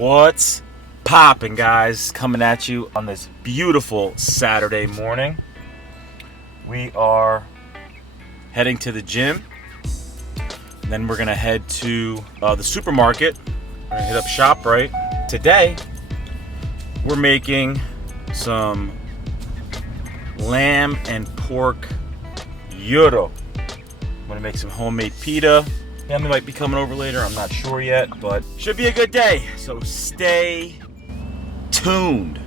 What's poppin', guys? Coming at you on this beautiful Saturday morning. We are heading to the gym. Then we're gonna head to the supermarket. We're gonna hit up ShopRite. Today, we're making some lamb and pork gyro. I'm gonna make some homemade pita. Family might be coming over later, I'm not sure yet, but should be a good day, so stay tuned.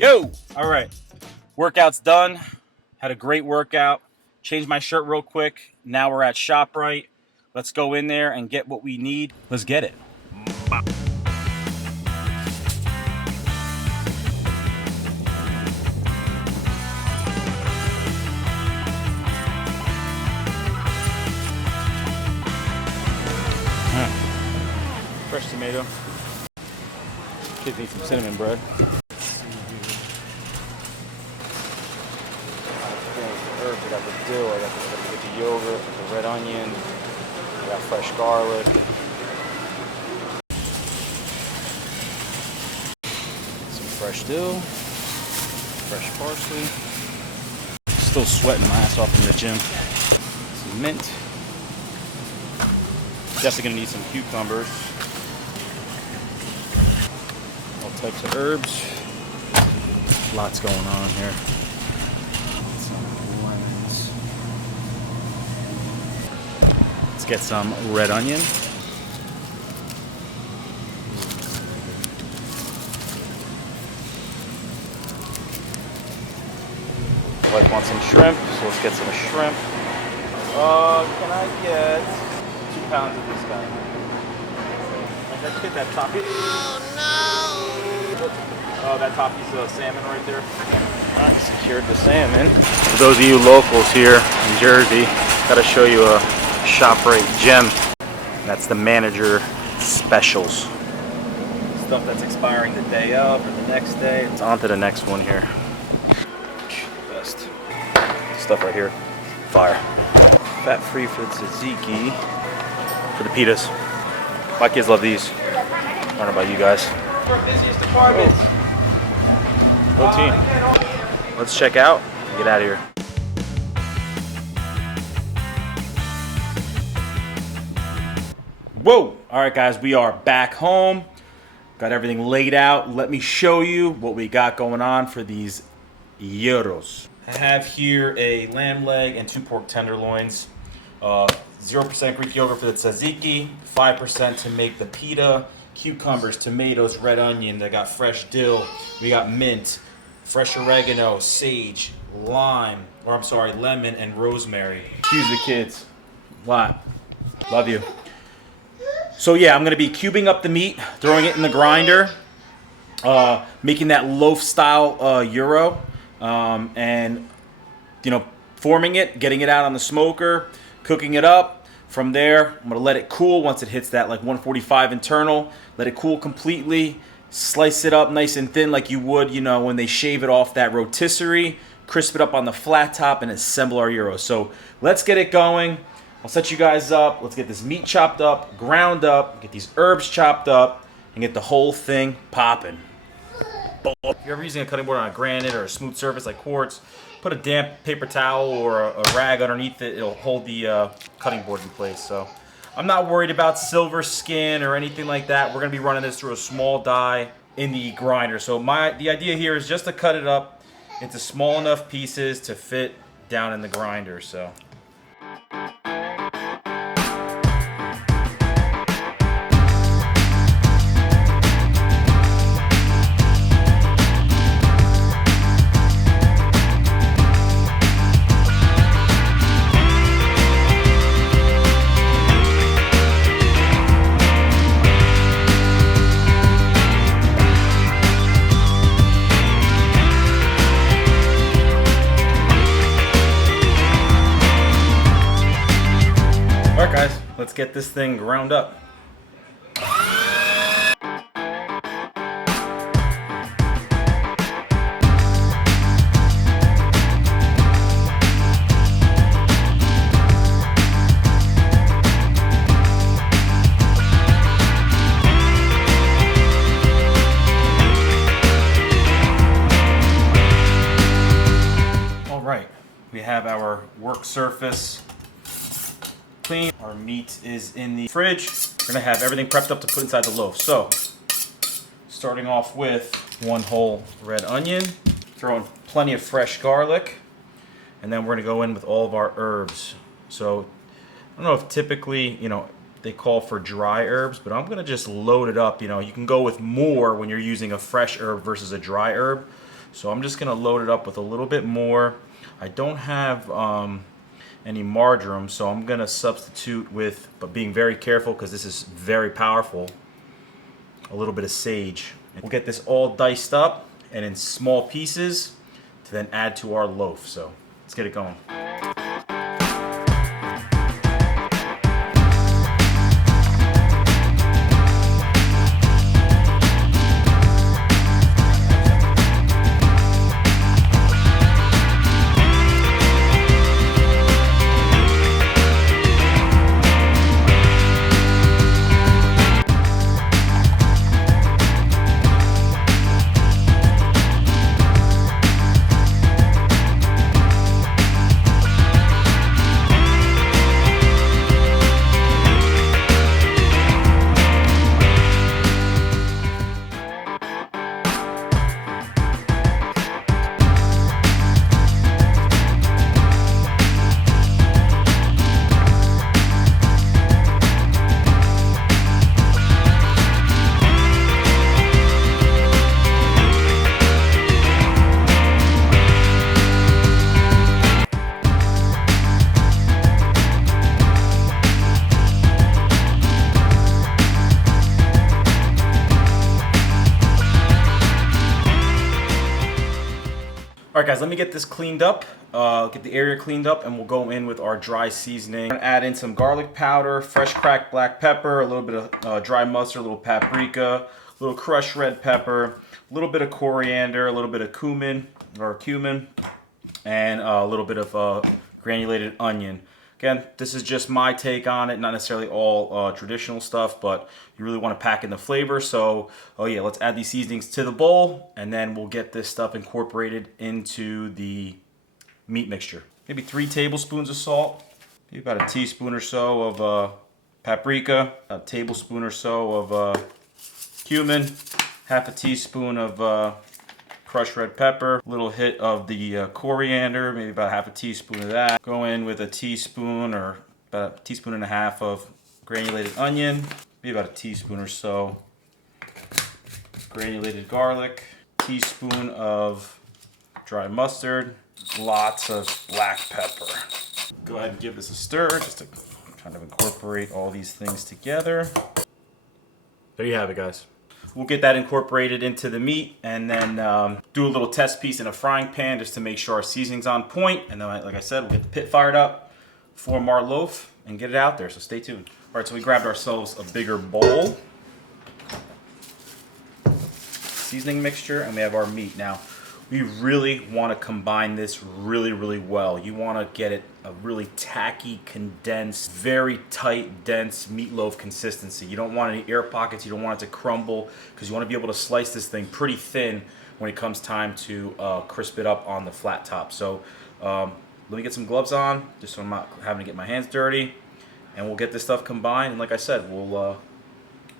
Yo! All right, workout's done. Had a great workout. Changed my shirt real quick. Now we're at ShopRite. Let's go in there and get what we need. Let's get it. Fresh tomato. Kids need some cinnamon bread. Herbs. I got the dill, I got the yogurt, the red onion, I got fresh garlic. Some fresh dill, fresh parsley. Still sweating my ass off in the gym. Some mint. Definitely gonna need some cucumbers. All types of herbs. Lots going on here. Get some red onion. Like want some shrimp, so let's get some shrimp. Can I get 2 pounds of this guy? Let's get that toppy. Oh no! Oh, that toppy's salmon right there. All right, secured the salmon. For those of you locals here in Jersey, gotta show you a ShopRite gem. That's the manager specials. Stuff that's expiring the day of or the next day. It's on to the next one here. Best stuff right here. Fire. Fat free for the tzatziki. For the pitas. My kids love these. I don't know about you guys. Our busiest departments. Go team. Let's check out and get out of here. Whoa! All right, guys, we are back home. Got everything laid out. Let me show you what we got going on for these gyros. I have here a lamb leg and 2 pork tenderloins. 0% Greek yogurt for the tzatziki, 5% to make the pita, cucumbers, tomatoes, red onion. I got fresh dill. We got mint, fresh oregano, sage, lemon, and rosemary. Excuse the kids. What? Love you. So yeah, I'm gonna be cubing up the meat, throwing it in the grinder, making that loaf style gyro, and forming it, getting it out on the smoker, cooking it up. From there, I'm gonna let it cool once it hits that like 145 internal. Let it cool completely. Slice it up nice and thin like you would, when they shave it off that rotisserie. Crisp it up on the flat top and assemble our gyro. So let's get it going. I'll set you guys up. Let's get this meat chopped up, ground up, get these herbs chopped up, and get the whole thing popping. If you're ever using a cutting board on a granite or a smooth surface like quartz, put a damp paper towel or a rag underneath it. It'll hold the cutting board in place. So I'm not worried about silver skin or anything like that. We're gonna be running this through a small die in the grinder. So the idea here is just to cut it up into small enough pieces to fit down in the grinder. So. let's get this thing ground up. All right, we have our work surface clean. Our meat is in the fridge. We're gonna have everything prepped up to put inside the loaf. So, starting off with one whole red onion, throwing plenty of fresh garlic, and then we're gonna go in with all of our herbs. So, I don't know if typically, they call for dry herbs, but I'm gonna just load it up. You can go with more when you're using a fresh herb versus a dry herb. So I'm just gonna load it up with a little bit more. I don't have any marjoram, so I'm gonna substitute with, but being very careful because this is very powerful, a little bit of sage. We'll get this all diced up and in small pieces to then add to our loaf. So let's get it going. All right, guys, let me get this cleaned up, get the area cleaned up, and we'll go in with our dry seasoning. I'm gonna add in some garlic powder, fresh cracked black pepper, a little bit of dry mustard, a little paprika, a little crushed red pepper, a little bit of coriander, a little bit of cumin, and a little bit of granulated onion. Again, this is just my take on it, not necessarily all traditional stuff, but you really want to pack in the flavor. So, let's add these seasonings to the bowl, and then we'll get this stuff incorporated into the meat mixture. Maybe 3 tablespoons of salt, maybe about a teaspoon or so of paprika, a tablespoon or so of cumin, half a teaspoon of crushed red pepper, a little hit of the coriander, maybe about half a teaspoon of that. Go in with a teaspoon or about a teaspoon and a half of granulated onion, maybe about a teaspoon or so granulated garlic, teaspoon of dry mustard, lots of black pepper. Go ahead and give this a stir just to kind of incorporate all these things together. There you have it, guys. We'll get that incorporated into the meat and then do a little test piece in a frying pan just to make sure our seasoning's on point. And then, like I said, we'll get the pit fired up, form our loaf, and get it out there. So stay tuned. All right, so we grabbed ourselves a bigger bowl, seasoning mixture, and we have our meat. Now, we really want to combine this really, really well. You want to get it a really tacky, condensed, very tight, dense meatloaf consistency. You don't want any air pockets. You don't want it to crumble because you want to be able to slice this thing pretty thin when it comes time to crisp it up on the flat top. So let me get some gloves on just so I'm not having to get my hands dirty. And we'll get this stuff combined. And like I said, we'll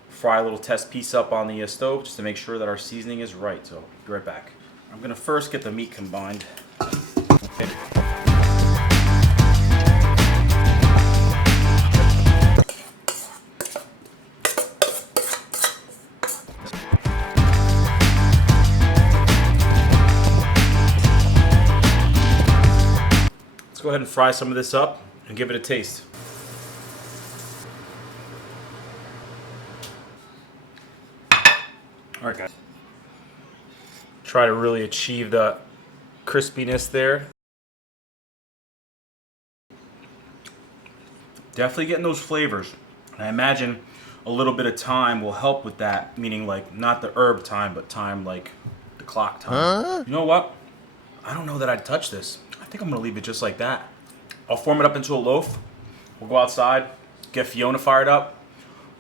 fry a little test piece up on the stove just to make sure that our seasoning is right. So be right back. I'm gonna first get the meat combined. Okay. Let's go ahead and fry some of this up and give it a taste. All right, guys. Try to really achieve the crispiness there. Definitely getting those flavors. And I imagine a little bit of time will help with that, meaning like not the herb time, but time like the clock time. Huh? You know what? I don't know that I'd touch this. I think I'm gonna leave it just like that. I'll form it up into a loaf. We'll go outside, get Fiona fired up.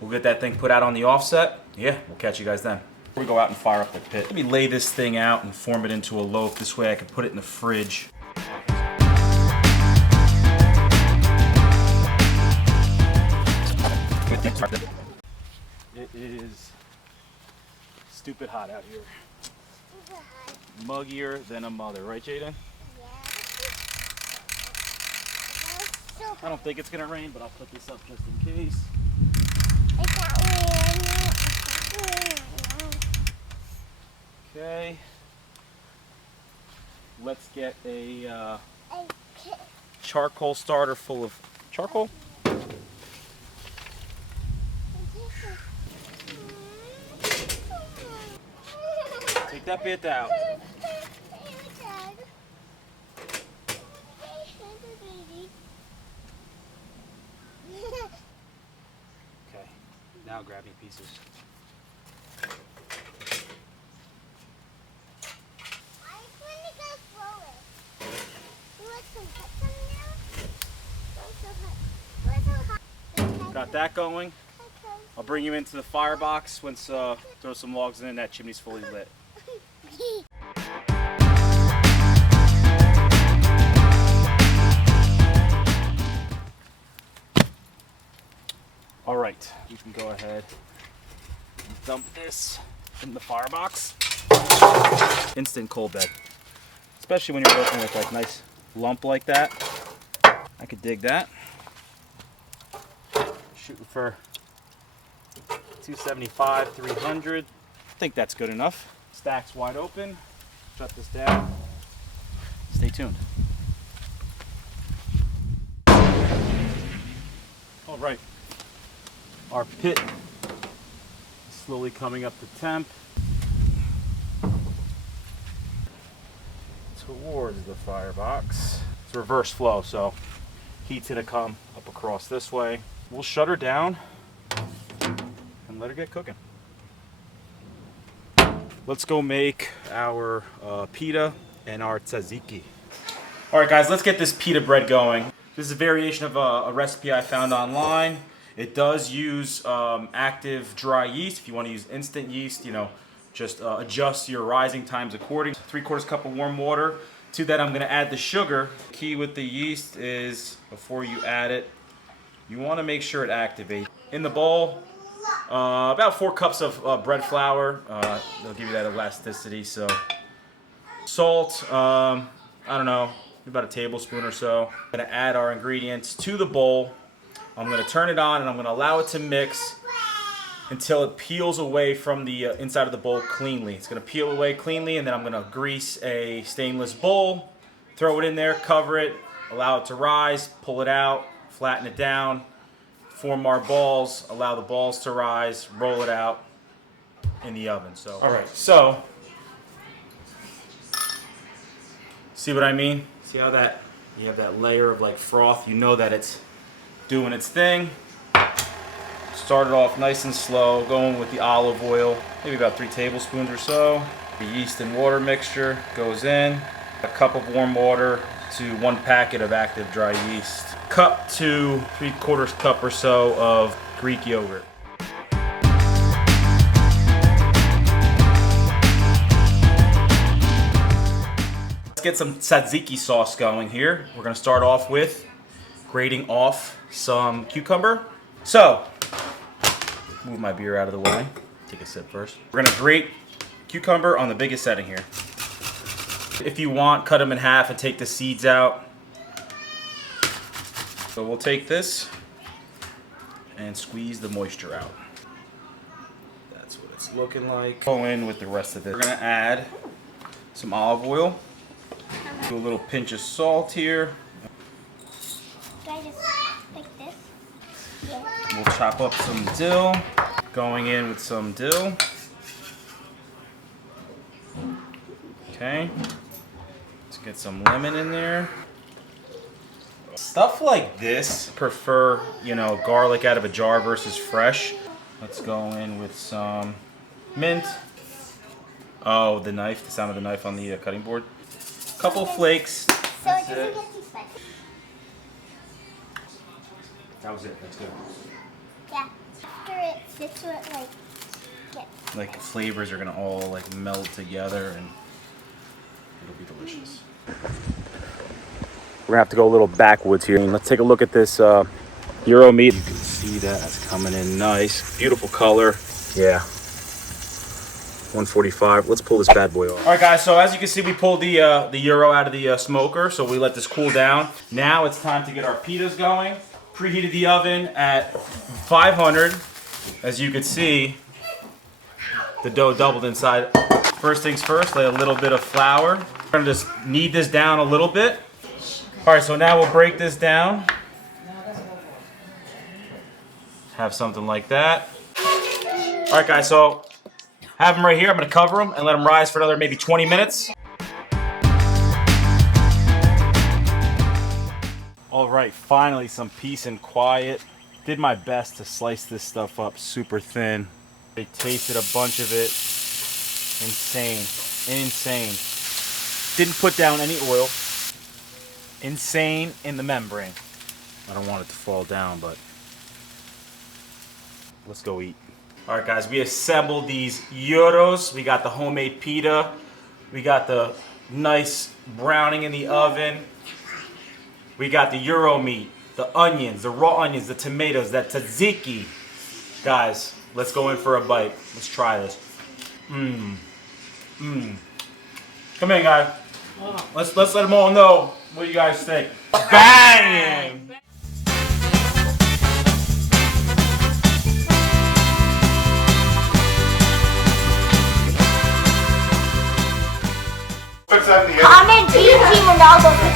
We'll get that thing put out on the offset. Yeah, we'll catch you guys then. Before we go out and fire up the pit, let me lay this thing out and form it into a loaf. This way I can put it in the fridge. It is stupid hot out here. Muggier than a mother, right, Jaden? Yeah. I don't think it's gonna rain, but I'll put this up just in case. Okay. Let's get a charcoal starter full of charcoal. Take that bit out. Okay, now grab me pieces. Got that going. I'll bring you into the firebox once throw some logs in. That chimney's fully lit. All right, you can go ahead and dump this in the firebox. Instant cold bed, especially when you're working with like nice lump like that. I could dig that. Shooting for 275, 300. I think that's good enough. Stack's wide open. Shut this down. Stay tuned. All right. Our pit is slowly coming up to temp towards the firebox. It's reverse flow, so heat's gonna come up across this way. We'll shut her down and let her get cooking. Let's go make our pita and our tzatziki. All right, guys, let's get this pita bread going. This is a variation of a recipe I found online. It does use active dry yeast. If you want to use instant yeast, you know, just adjust your rising times accordingly. 3/4 cup of warm water. To that, I'm going to add the sugar. The key with the yeast is before you add it, you want to make sure it activates. In the bowl, about 4 cups of bread flour. They'll give you that elasticity. So salt, I don't know, about a tablespoon or so. I'm going to add our ingredients to the bowl. I'm going to turn it on and I'm going to allow it to mix until it peels away from the inside of the bowl cleanly. It's going to peel away cleanly, and then I'm going to grease a stainless bowl, throw it in there, cover it, allow it to rise, pull it out, flatten it down, form our balls, allow the balls to rise, roll it out in the oven. So, all right, so see what I mean? See how that you have that layer of like froth? You know that it's doing its thing. Start it off nice and slow, going with the olive oil, maybe about 3 tablespoons or so. The yeast and water mixture goes in. A cup of warm water to 1 packet of active dry yeast. Cup to 3/4 cup or so of Greek yogurt. Let's get some tzatziki sauce going here. We're gonna start off with grating off some cucumber. So, move my beer out of the way. Take a sip first. We're gonna grate cucumber on the biggest setting here. If you want, cut them in half and take the seeds out. So we'll take this and squeeze the moisture out. That's what it's looking like. Go in with the rest of it. We're gonna add some olive oil. Do a little pinch of salt here. Do I just like this? Yeah. We'll chop up some dill. Going in with some dill. Okay. Let's get some lemon in there. stuff like this, prefer, you know, garlic out of a jar versus fresh. Let's go in with some mint. Oh, the knife, the sound of the knife on the cutting board. Couple flakes. So it That's doesn't it. get too spicy. That was it. That's good. Yeah. After it sits where it like gets. Like flavors are gonna all like meld together and it'll be delicious. We're gonna have to go a little backwoods here. Let's take a look at this Gyro meat. You can see that it's coming in nice, beautiful color. Yeah. 145. Let's pull this bad boy off. All right, guys. So as you can see, we pulled the Gyro out of the smoker. So we let this cool down. Now it's time to get our pitas going. Preheated the oven at 500. As you can see, the dough doubled inside. First things first, lay a little bit of flour. We're gonna just knead this down a little bit. All right, so now we'll break this down. Have something like that. All right, guys, so have them right here. I'm gonna cover them and let them rise for another maybe 20 minutes. All right, finally some peace and quiet. Did my best to slice this stuff up super thin. They tasted a bunch of it. Insane, insane. Didn't put down any oil. Insane in the membrane. I don't want it to fall down, but let's go eat. All right, guys, we assembled these gyros. We got the homemade pita. We got the nice browning in the oven. We got the gyro meat, the onions, the raw onions, the tomatoes, that tzatziki. Guys, let's go in for a bite. Let's try this. Mmm. Mmm. Come in, guys. Let's let them all know what you guys think. Bang! Comment GG Ronaldo.